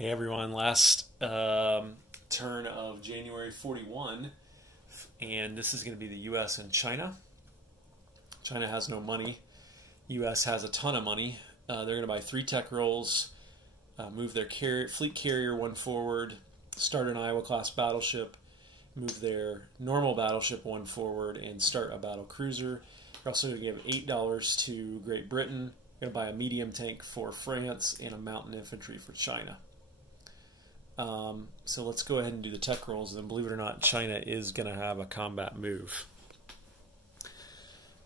Hey everyone, last turn of January 41, and this is going to be the U.S. and China. China has no money. U.S. has a ton of money. They're going to buy 3 tech rolls, move their fleet carrier one forward, start an Iowa-class battleship, move their normal battleship one forward, and start a battle cruiser. They're also going to give $8 to Great Britain. They're going to buy a medium tank for France and a mountain infantry for China. So let's go ahead and do the tech rolls, and then believe it or not, China is going to have a combat move.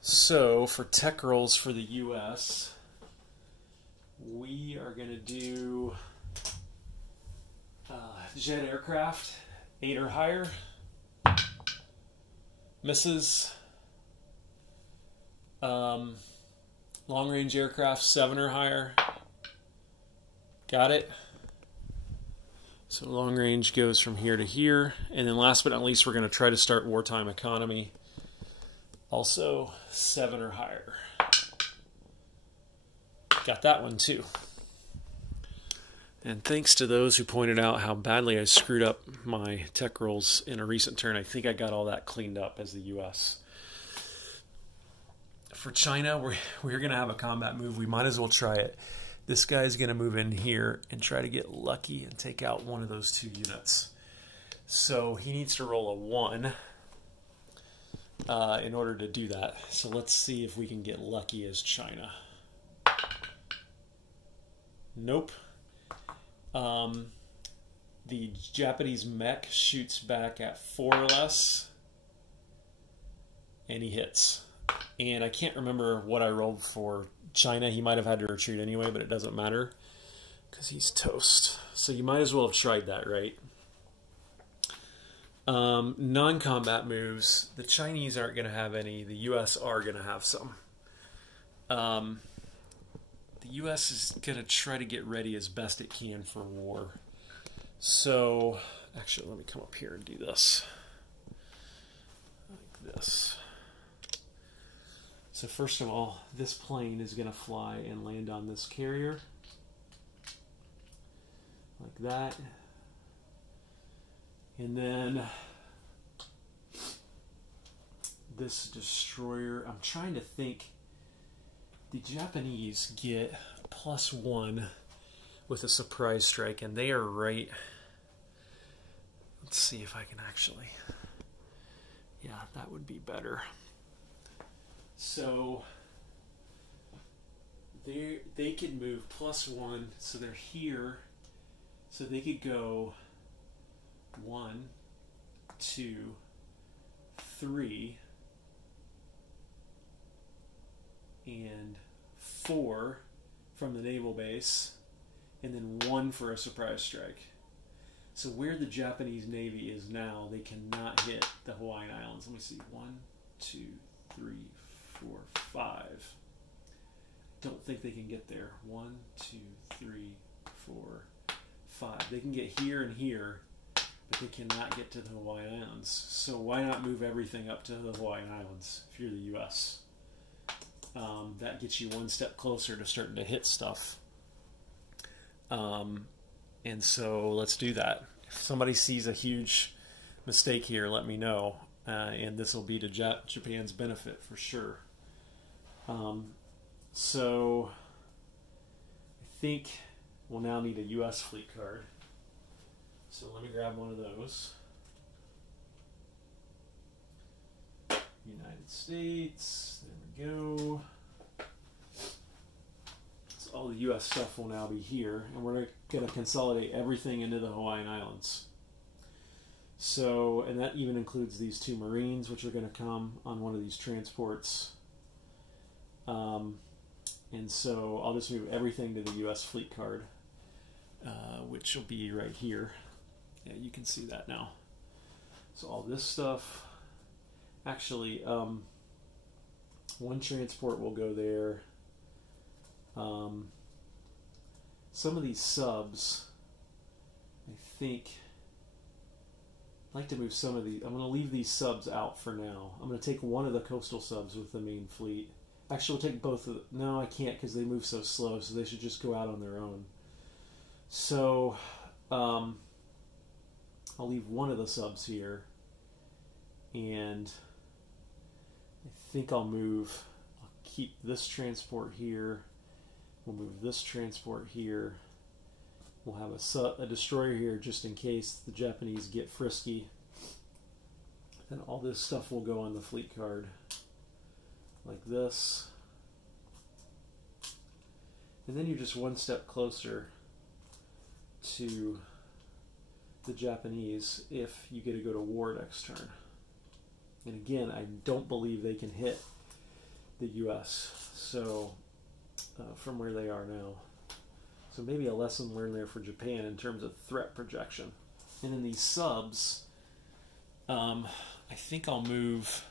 So for tech rolls for the U.S., we are going to do jet aircraft, 8 or higher, misses, long-range aircraft, 7 or higher, got it. So long range goes from here to here. And then last but not least, we're going to try to start wartime economy. Also 7 or higher. Got that one too. And thanks to those who pointed out how badly I screwed up my tech rolls in a recent turn, I think I got all that cleaned up as the US. For China, we're going to have a combat move. We might as well try it. This guy's going to move in here and try to get lucky and take out one of those 2 units. So he needs to roll a 1 in order to do that. So let's see if we can get lucky as China. Nope. The Japanese mech shoots back at 4 or less, and he hits. And I can't remember what I rolled for China. He might have had to retreat anyway, but it doesn't matter because he's toast. So you might as well have tried that, right? Non-combat moves. The Chinese aren't going to have any. The U.S. are going to have some. The U.S. is going to try to get ready as best it can for war. So, actually, let me come up here and do this. Like this. So first of all, this plane is going to fly and land on this carrier. Like that. And then this destroyer, I'm trying to think, the Japanese get +1 with a surprise strike, and they are right. Let's see if I can actually, yeah, that would be better. So they could move +1, so they're here. So they could go 1, 2, 3, and 4 from the naval base, and then 1 for a surprise strike. So where the Japanese Navy is now, they cannot hit the Hawaiian Islands. Let me see. 1, 2, 3, 4, 5. Don't think they can get there. 1, 2, 3, 4, 5. They can get here and here, but they cannot get to the Hawaiian Islands. So why not move everything up to the Hawaiian Islands if you're the U.S.? That gets you one step closer to starting to hit stuff. And so let's do that. If somebody sees a huge mistake here, let me know. And this will be to Japan's benefit for sure. So I think we'll now need a U.S. fleet card. So let me grab one of those. United States, there we go. So all the U.S. stuff will now be here, and we're going to consolidate everything into the Hawaiian Islands. So, and that even includes these 2 Marines, which are going to come on one of these transports. And so I'll just move everything to the U.S. fleet card, which will be right here. Yeah, you can see that now. So all this stuff, actually, 1 transport will go there. Some of these subs, I think, I'd like to move some of these. I'm going to leave these subs out for now. I'm going to take 1 of the coastal subs with the main fleet. Actually, we'll take both of them. No, I can't because they move so slow, so they should just go out on their own. So I'll leave one of the subs here, and I think I'll keep this transport here. We'll move this transport here. We'll have a destroyer here just in case the Japanese get frisky. And all this stuff will go on the fleet card like this. And then you're just one step closer to the Japanese if you get to go to war next turn. And again, I don't believe they can hit the US from where they are now. So maybe a lesson learned there for Japan in terms of threat projection. And in these subs, I think I'll move,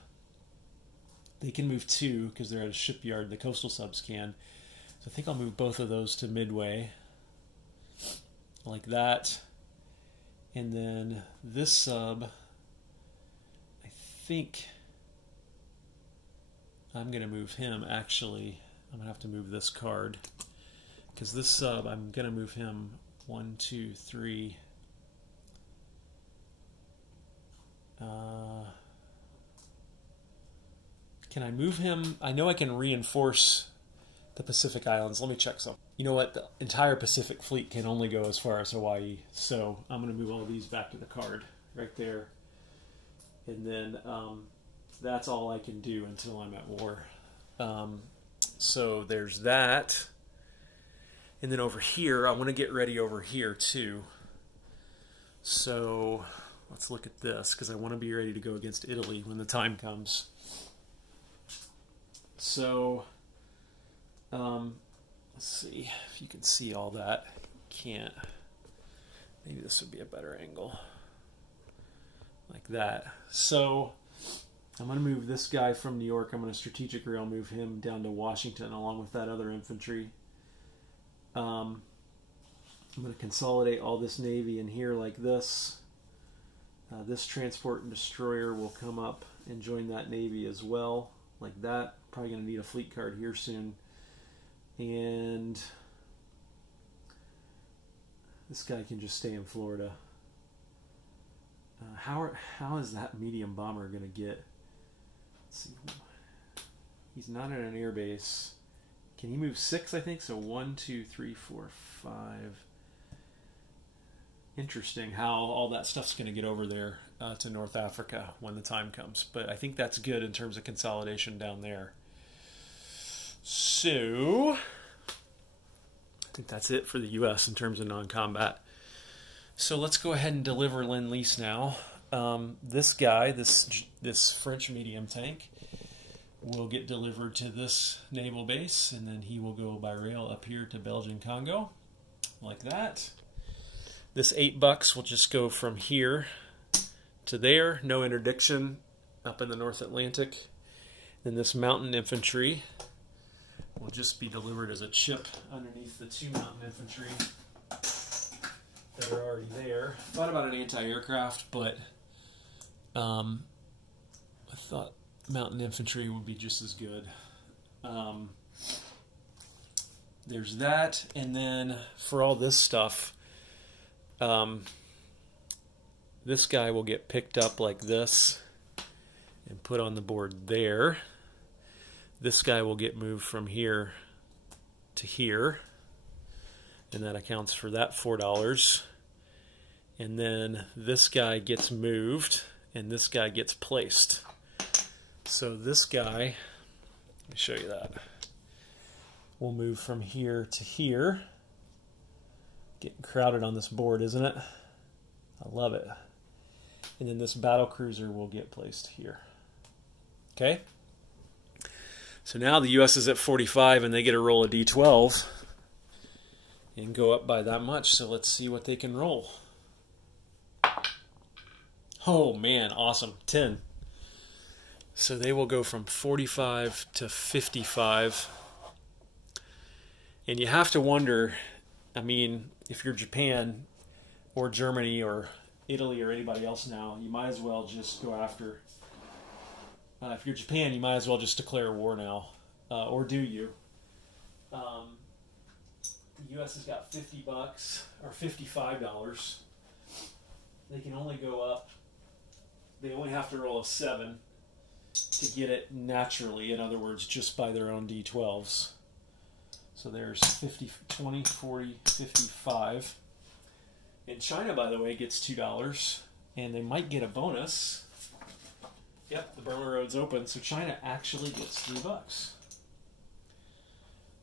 they can move 2 because they're at a shipyard, the coastal subs can. So I think I'll move both of those to midway, like that. And then this sub, I think I'm going to move him, actually. I'm going to have to move this card. Because this sub, I'm going to move him 1, 2, 3. Can I move him? I know I can reinforce the Pacific Islands. Let me check some. You know what? The entire Pacific fleet can only go as far as Hawaii. So I'm going to move all these back to the card right there. And then that's all I can do until I'm at war. So there's that. And then over here, I want to get ready over here too. So let's look at this, because I want to be ready to go against Italy when the time comes. So let's see if you can see all that. Can't. Maybe this would be a better angle. Like that. So I'm going to move this guy from New York. I'm going to strategic rail move him down to Washington along with that other infantry. I'm going to consolidate all this Navy in here like this. This transport and destroyer will come up and join that Navy as well, like that. Probably going to need a fleet card here soon. And this guy can just stay in Florida. How is that medium bomber going to get? Let's see. He's not at an air base. Can he move 6, I think? So 1, 2, 3, 4, 5. Interesting how all that stuff's going to get over there to North Africa when the time comes. But I think that's good in terms of consolidation down there. So I think that's it for the U.S. in terms of non-combat. So let's go ahead and deliver Lend-Lease now. This guy, this French medium tank, will get delivered to this naval base, and then he will go by rail up here to Belgian Congo, like that. This $8 will just go from here to there, no interdiction up in the North Atlantic. Then this mountain infantry will just be delivered as a chip underneath the 2 mountain infantry that are already there. I thought about an anti-aircraft, but I thought mountain infantry would be just as good. There's that, and then for all this stuff, this guy will get picked up like this and put on the board there. This guy will get moved from here to here, and that accounts for that $4. And then this guy gets moved, and this guy gets placed. So this guy, let me show you that. We'll move from here to here. Getting crowded on this board, isn't it? I love it. And then this battle cruiser will get placed here. Okay? So now the U.S. is at 45 and they get a roll of D12 and go up by that much. So let's see what they can roll. Oh man, awesome. 10. So they will go from 45 to 55. And you have to wonder, I mean, if you're Japan or Germany or Italy or anybody else now, you might as well just go after. If you're Japan, you might as well just declare war now. Or do you? The U.S. has got $50 or $55. They can only go up. They only have to roll a 7 to get it naturally. In other words, just by their own D12s. So there's 50, 20, 40, 55. And China, by the way, gets $2, and they might get a bonus. Yep, the Burma Road's open, so China actually gets $3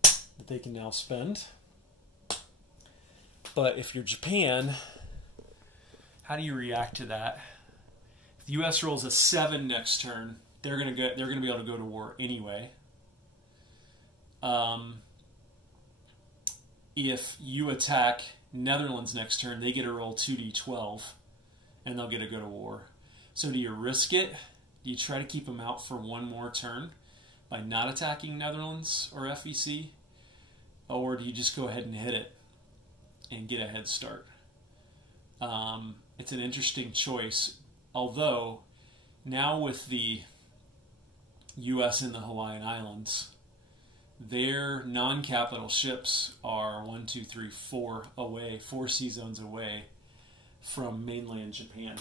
that they can now spend. But if you're Japan, how do you react to that? If the U.S. rolls a 7 next turn, they're gonna be able to go to war anyway. If you attack Netherlands next turn, they get to roll 2d12, and they'll get to go to war. So do you risk it? Do you try to keep them out for one more turn by not attacking Netherlands or FEC? Or do you just go ahead and hit it and get a head start? It's an interesting choice. Although, now with the U.S. in the Hawaiian Islands, their non-capital ships are 1, 2, 3, 4 away, 4 sea zones away from mainland Japan.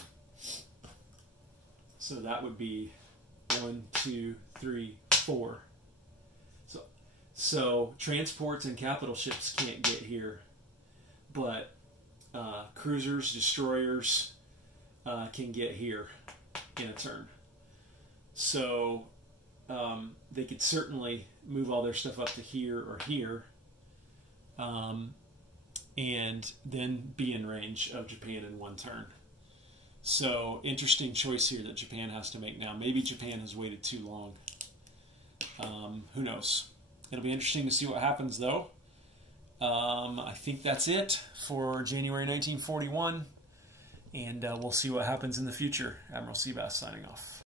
So that would be 1, 2, 3, 4. So transports and capital ships can't get here, but cruisers, destroyers can get here in a turn. So they could certainly move all their stuff up to here or here, and then be in range of Japan in one turn. So interesting choice here that Japan has to make now. Maybe Japan has waited too long. Who knows? It'll be interesting to see what happens, though. I think that's it for January 1941, and we'll see what happens in the future. Admiral Seabass signing off.